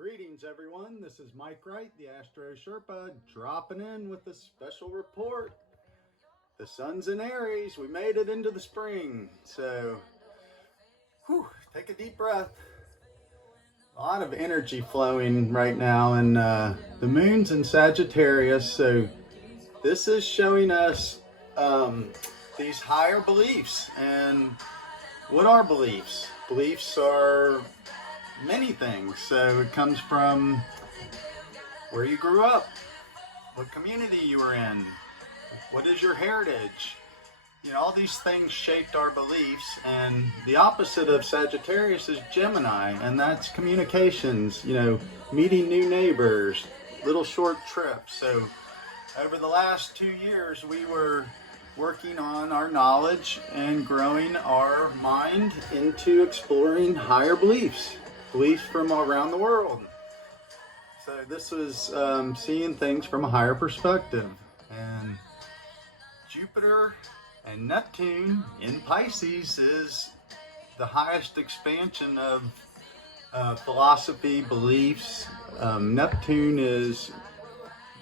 Greetings, everyone. This is Mike Wright, the Astro Sherpa, dropping in with a special report. The sun's in Aries. We made it into the spring. So, take a deep breath. A lot of energy flowing right now, and the moon's in Sagittarius. So, this is showing us these higher beliefs. And what are beliefs? Beliefs are many things. So it comes from where you grew up, what community you were in, what is your heritage. All these things shaped our beliefs. And the opposite of Sagittarius is Gemini, and that's communications, meeting new neighbors, little short trips. So over the last 2 years, we were working on our knowledge and growing our mind into exploring higher beliefs from around the world. So this was seeing things from a higher perspective. And Jupiter and Neptune in Pisces is the highest expansion of philosophy, beliefs. Neptune is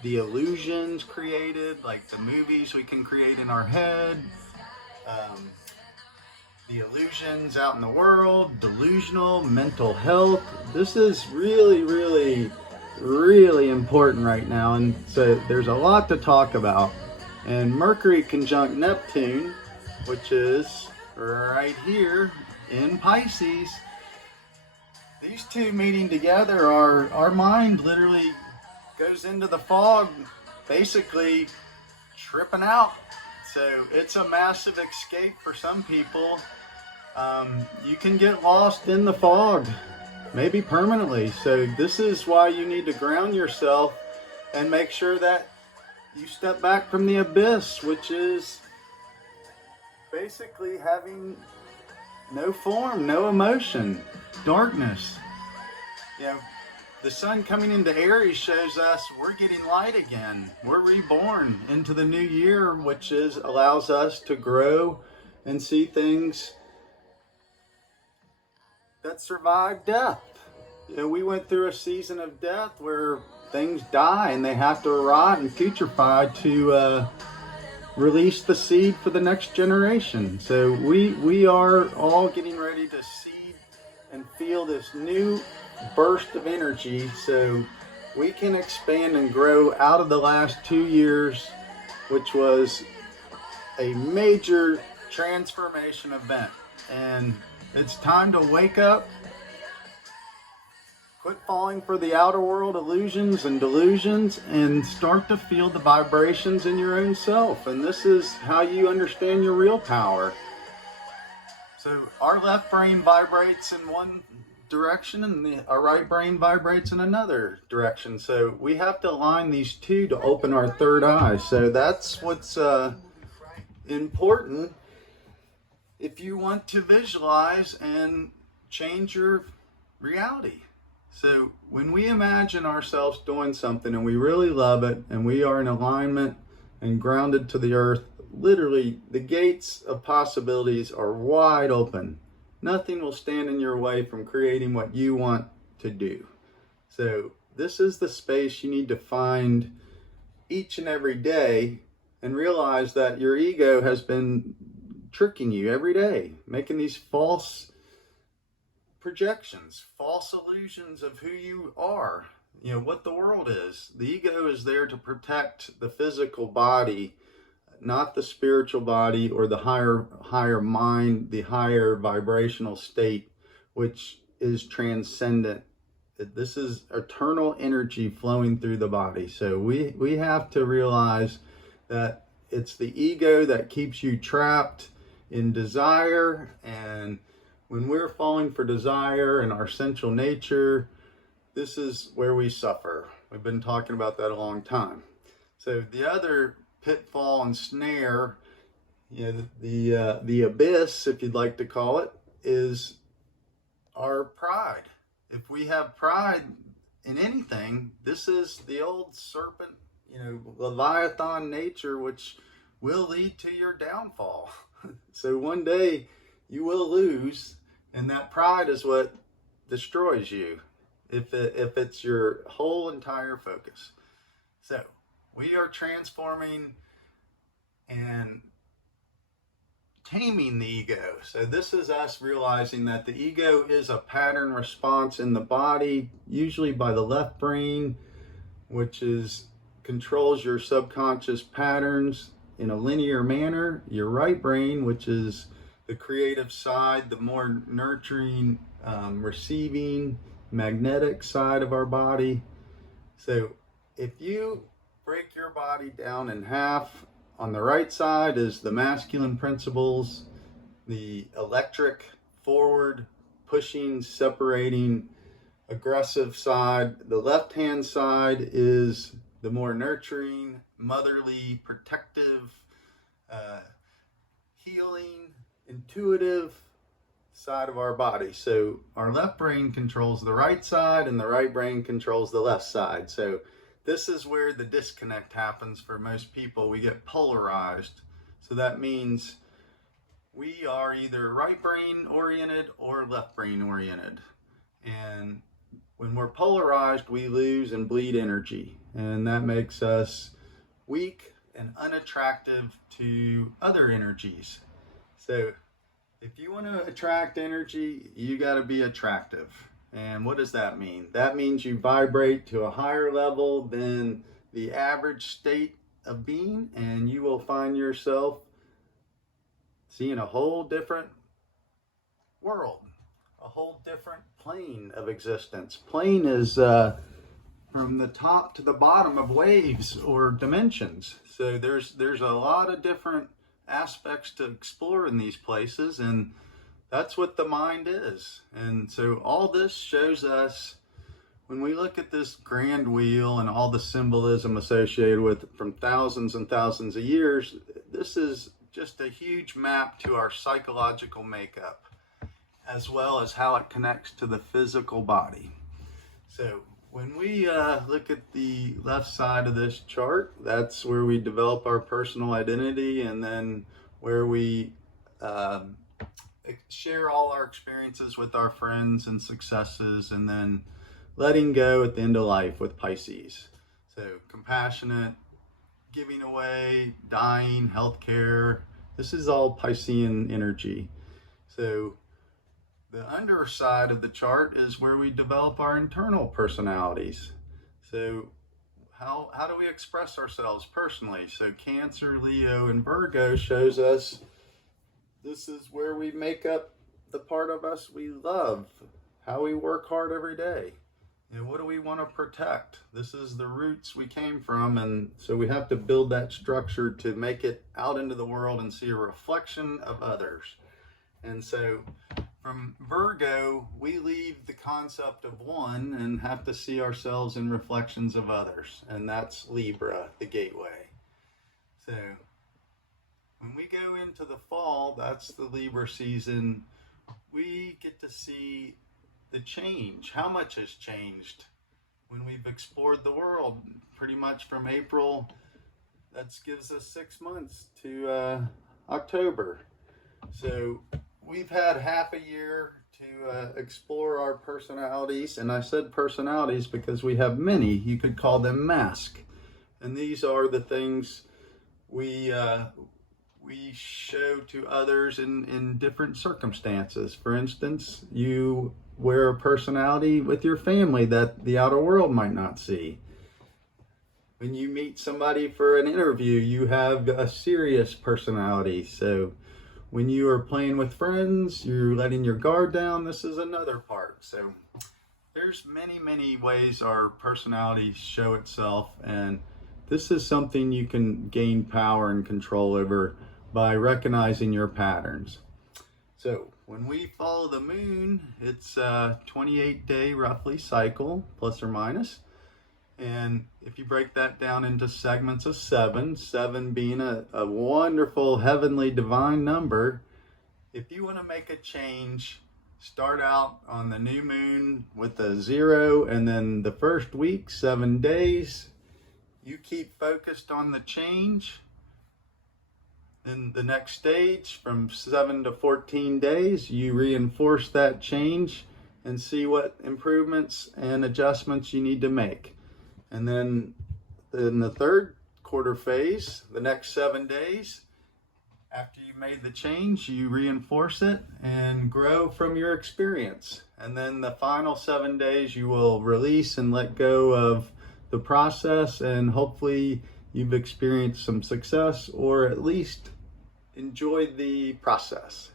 the illusions created, like the movies we can create in our head. The illusions out in the world, delusional, mental health. This is really, really, really important right now. And so there's a lot to talk about. And Mercury conjunct Neptune, which is right here in Pisces. These two meeting together, our mind literally goes into the fog, basically tripping out. So it's a massive escape for some people. You can get lost in the fog, maybe permanently. So this is why you need to ground yourself and make sure that you step back from the abyss, which is basically having no form, no emotion, darkness. The sun coming into Aries shows us we're getting light again. We're reborn into the new year, which allows us to grow and see things that survive death. We went through a season of death where things die and they have to rot and putrefy to release the seed for the next generation. So we are all getting ready to see and feel this new burst of energy so we can expand and grow out of the last 2 years, which was a major transformation event. And it's time to wake up, quit falling for the outer world illusions and delusions, and start to feel the vibrations in your own self. And this is how you understand your real power. So our left brain vibrates in one direction and our right brain vibrates in another direction. So we have to align these two to open our third eye. So that's what's important if you want to visualize and change your reality. So when we imagine ourselves doing something and we really love it and we are in alignment and grounded to the earth, literally the gates of possibilities are wide open. Nothing will stand in your way from creating what you want to do. So this is the space you need to find each and every day, and realize that your ego has been tricking you every day, making these false projections, false illusions of who you are, what the world is. The ego is there to protect the physical body, not the spiritual body or the higher mind, the higher vibrational state, which is transcendent. This is eternal energy flowing through the body. So we have to realize that it's the ego that keeps you trapped in desire. And when we're falling for desire and our sensual nature, this is where we suffer. We've been talking about that a long time. So the other pitfall and snare, the abyss, if you'd like to call it, is our pride. If we have pride in anything, this is the old serpent, Leviathan nature, which will lead to your downfall. So one day you will lose, and that pride is what destroys you. if it's your whole entire focus. So we are transforming and taming the ego. So this is us realizing that the ego is a pattern response in the body, usually by the left brain, which controls your subconscious patterns in a linear manner. Your right brain, which is the creative side, the more nurturing, receiving, magnetic side of our body. So if you break your body down in half, on the right side is the masculine principles, the electric, forward, pushing, separating, aggressive side. The left-hand side is the more nurturing, motherly, protective, healing, intuitive side of our body. So our left brain controls the right side and the right brain controls the left side. So this is where the disconnect happens for most people. We get polarized. So that means we are either right brain oriented or left brain oriented. And when we're polarized, we lose and bleed energy. And that makes us weak and unattractive to other energies. So if you want to attract energy, you got to be attractive. And what does that mean? That means you vibrate to a higher level than the average state of being, and you will find yourself seeing a whole different world, a whole different plane of existence. Plane is from the top to the bottom of waves or dimensions. So there's a lot of different aspects to explore in these places, and that's what the mind is. And so all this shows us, when we look at this grand wheel and all the symbolism associated with it from thousands and thousands of years, this is just a huge map to our psychological makeup, as well as how it connects to the physical body. So when we look at the left side of this chart, that's where we develop our personal identity, and then where we share all our experiences with our friends and successes, and then letting go at the end of life with Pisces. So compassionate, giving away, dying, healthcare. This is all Piscean energy. So the underside of the chart is where we develop our internal personalities. So how do we express ourselves personally? So Cancer, Leo, and Virgo shows us this is where we make up the part of us we love, how we work hard every day. And what do we want to protect? This is the roots we came from, and so we have to build that structure to make it out into the world and see a reflection of others. And so from Virgo, we leave the concept of one and have to see ourselves in reflections of others. And that's Libra, the gateway. So when we go into the fall, that's the Libra season, we get to see the change. How much has changed when we've explored the world? Pretty much from April, that gives us 6 months to October. So we've had half a year to explore our personalities. And I said personalities because we have many. You could call them masks. And these are the things we show to others in different circumstances. For instance, you wear a personality with your family that the outer world might not see. When you meet somebody for an interview, you have a serious personality. So when you are playing with friends, you're letting your guard down. This is another part. So there's many ways our personalities show itself, and this is something you can gain power and control over by recognizing your patterns. So when we follow the moon, it's a 28-day roughly cycle, plus or minus. And if you break that down into segments of 7 being a wonderful heavenly divine number, if you want to make a change, start out on the new moon with a 0, and then the first week, 7 days, you keep focused on the change. In the next stage, from 7 to 14 days, you reinforce that change, and see what improvements and adjustments you need to make. And then in the third quarter phase, the next 7 days, after you've made the change, you reinforce it and grow from your experience. And then the final 7 days, you will release and let go of the process, and hopefully you've experienced some success or at least enjoyed the process.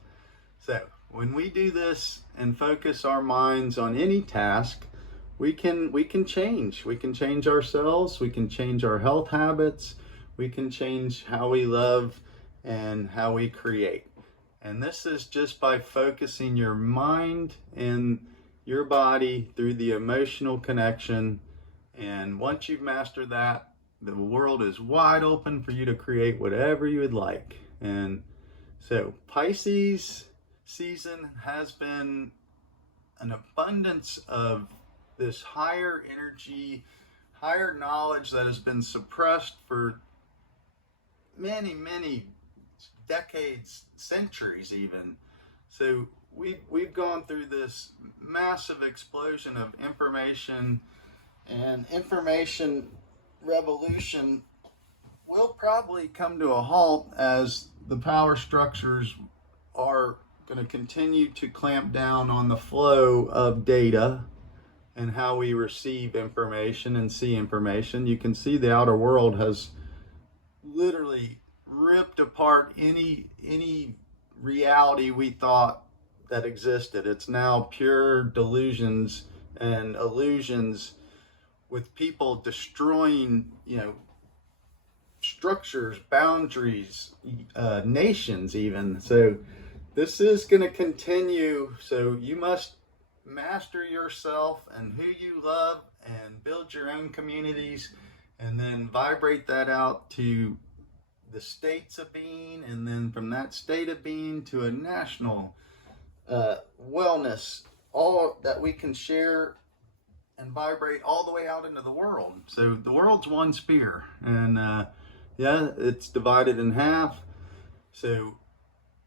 So when we do this and focus our minds on any task, we can change. We can change ourselves. We can change our health habits. We can change how we love and how we create. And this is just by focusing your mind and your body through the emotional connection. And once you've mastered that, the world is wide open for you to create whatever you would like. And so Pisces season has been an abundance of this higher energy, higher knowledge that has been suppressed for many, many decades, centuries even. So we've gone through this massive explosion of information, and information revolution will probably come to a halt as the power structures are going to continue to clamp down on the flow of data and how we receive information and see information. You can see the outer world has literally ripped apart any reality we thought that existed. It's now pure delusions and illusions, with people destroying, structures, boundaries, nations even. So this is going to continue. So you must master yourself and who you love and build your own communities, and then vibrate that out to the states of being, and then from that state of being to a national wellness, all that we can share and vibrate all the way out into the world. So the world's one sphere, and it's divided in half. So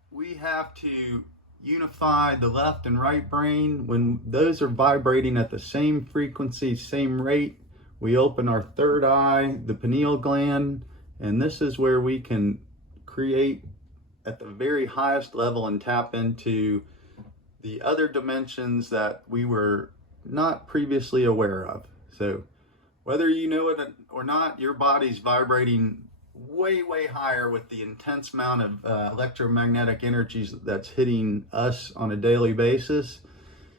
we have to unify the left and right brain. When those are vibrating at the same frequency, same rate, we open our third eye, the pineal gland, and this is where we can create at the very highest level and tap into the other dimensions that we were not previously aware of. So whether you know it or not, your body's vibrating way, way higher with the intense amount of electromagnetic energies that's hitting us on a daily basis.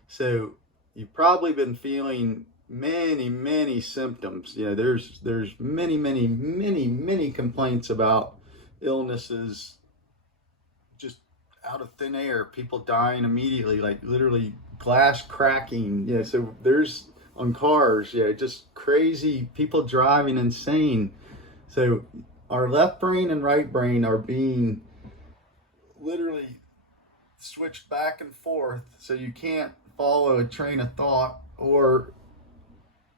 So you've probably been feeling many symptoms. There's many complaints about illnesses just out of thin air, people dying immediately, like literally glass cracking. So there's on cars, just crazy, people driving insane. So our left brain and right brain are being literally switched back and forth, so you can't follow a train of thought. Or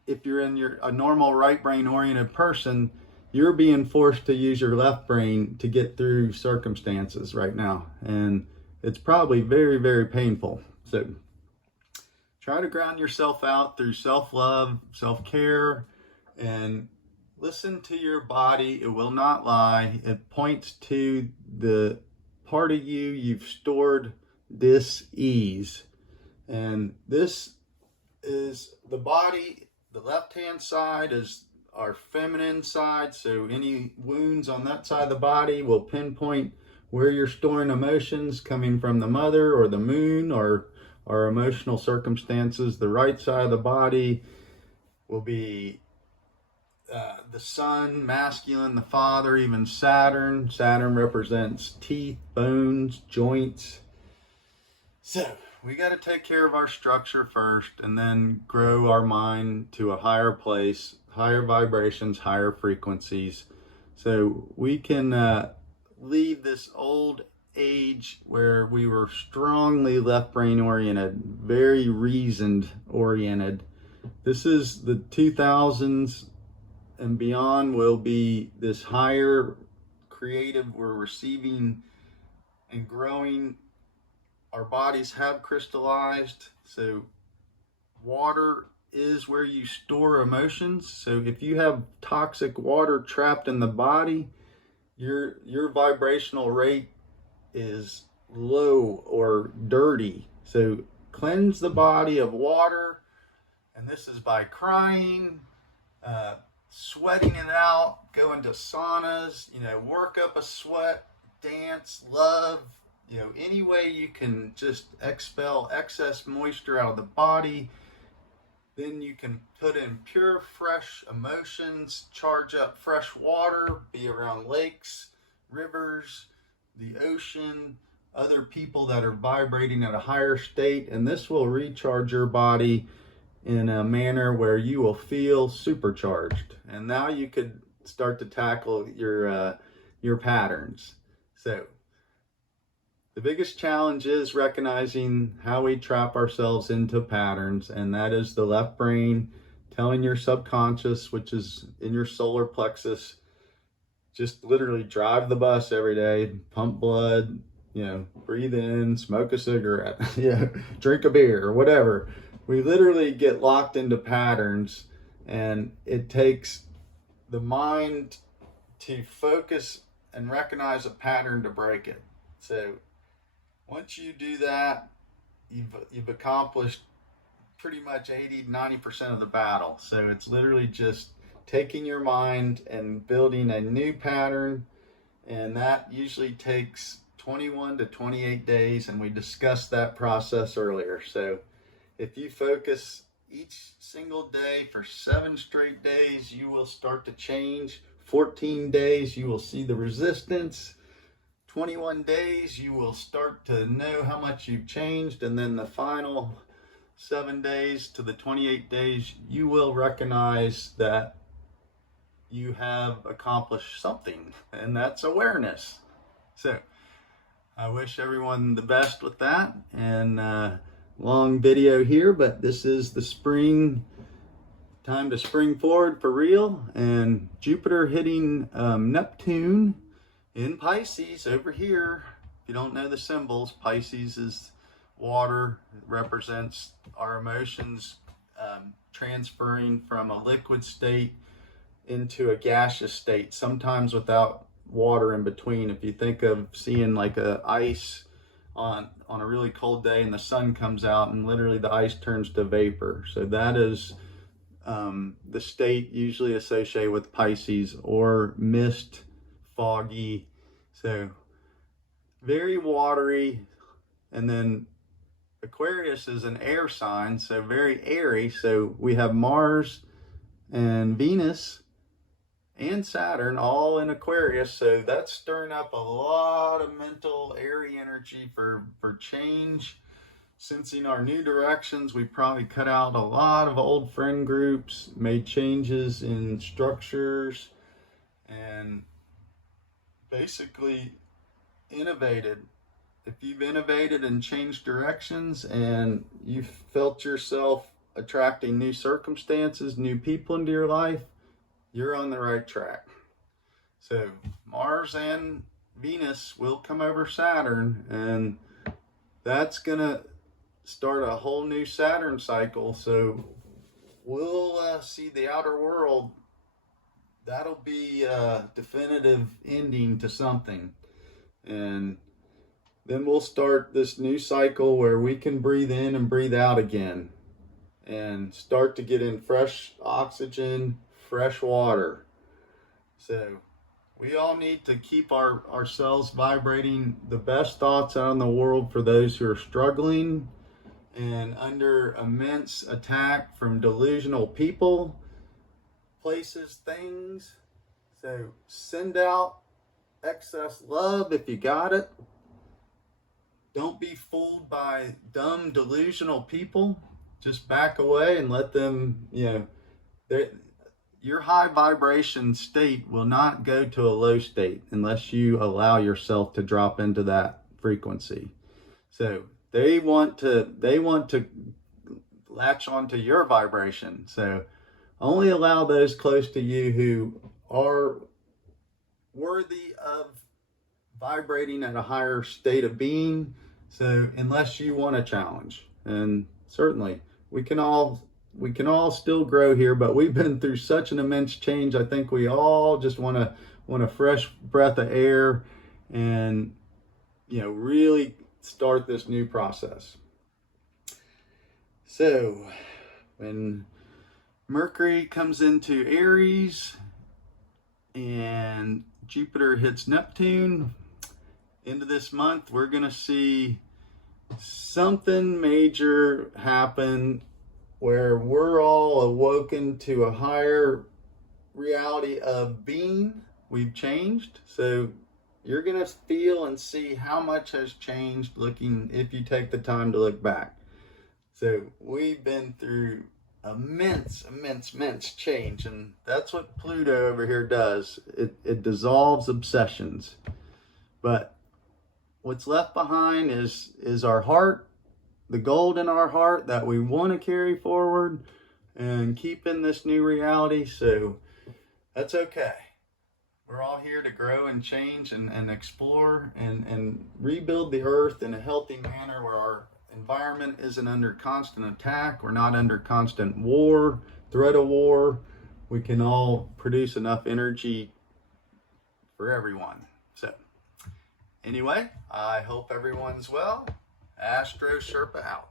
if you're a normal right brain oriented person, you're being forced to use your left brain to get through circumstances right now, and it's probably very, very painful. So try to ground yourself out through self-love, self-care, and listen to your body. It will not lie. It points to the part of you've stored dis-ease. And this is the body. The left-hand side is our feminine side. So any wounds on that side of the body will pinpoint where you're storing emotions coming from the mother or the moon or our emotional circumstances. The right side of the body will be the sun, masculine, the father, even Saturn. Saturn represents teeth, bones, joints. So we got to take care of our structure first, and then grow our mind to a higher place, higher vibrations, higher frequencies, so we can leave this old age where we were strongly left brain oriented, very reasoned oriented. This is the 2000s and beyond will be this higher creative. We're receiving and growing. Our bodies have crystallized, so water is where you store emotions. So if you have toxic water trapped in the body, your vibrational rate is low or dirty. So cleanse the body of water, and this is by crying, sweating it out, go into saunas, work up a sweat, dance, love, any way you can just expel excess moisture out of the body. Then you can put in pure, fresh emotions, charge up fresh water, be around lakes, rivers, the ocean, other people that are vibrating at a higher state, and this will recharge your body in a manner where you will feel supercharged. And now you could start to tackle your patterns. So the biggest challenge is recognizing how we trap ourselves into patterns, and that is the left brain telling your subconscious, which is in your solar plexus, just literally drive the bus every day, pump blood, breathe in, smoke a cigarette, drink a beer or whatever. We literally get locked into patterns, and it takes the mind to focus and recognize a pattern to break it. So once you do that, you've accomplished pretty much 80-90% of the battle. So it's literally just taking your mind and building a new pattern, and that usually takes 21 to 28 days, and we discussed that process earlier. So if you focus each single day for 7 straight days, you will start to change. 14 days, you will see the resistance. 21 days, you will start to know how much you've changed. And then the final 7 days to the 28 days, you will recognize that you have accomplished something, and that's awareness. So I wish everyone the best with that. And long video here, but this is the spring, time to spring forward for real. And Jupiter hitting Neptune in Pisces over here. If you don't know the symbols, Pisces is water. It represents our emotions transferring from a liquid state into a gaseous state, sometimes without water in between. If you think of seeing like a ice on a really cold day and the sun comes out and literally the ice turns to vapor. So that is the state usually associated with Pisces, or mist, foggy. So very watery. And then Aquarius is an air sign, so very airy. So we have Mars and Venus and Saturn all in Aquarius. So that's stirring up a lot of mental, airy energy for change, sensing our new directions. We probably cut out a lot of old friend groups, made changes in structures, and basically innovated. If you've innovated and changed directions and you felt yourself attracting new circumstances, new people into your life, you're on the right track. So Mars and Venus will come over Saturn, and that's gonna start a whole new Saturn cycle. So we'll see the outer world. That'll be a definitive ending to something. And then we'll start this new cycle where we can breathe in and breathe out again and start to get in fresh oxygen, fresh water. So we all need to keep ourselves vibrating the best thoughts out in the world for those who are struggling and under immense attack from delusional people, places, things. So send out excess love if you got it. Don't be fooled by dumb, delusional people. Just back away and let them, your high vibration state will not go to a low state unless you allow yourself to drop into that frequency. So they want to latch onto your vibration. So only allow those close to you who are worthy of vibrating at a higher state of being. So unless you want a challenge, and certainly we can all still grow here, but we've been through such an immense change. I think we all just want a fresh breath of air and, you know, really start this new process. So when Mercury comes into Aries and Jupiter hits Neptune, into this month, we're going to see something major happen where we're all awoken to a higher reality of being. We've changed. So you're going to feel and see how much has changed looking, if you take the time to look back. So we've been through immense change, and that's what Pluto over here does. It dissolves obsessions. But what's left behind is our heart, the gold in our heart that we want to carry forward and keep in this new reality. So that's okay. We're all here to grow and change and explore and rebuild the earth in a healthy manner where our environment isn't under constant attack. We're not under constant war, threat of war. We can all produce enough energy for everyone. So anyway, I hope everyone's well. Astro Sherpa out.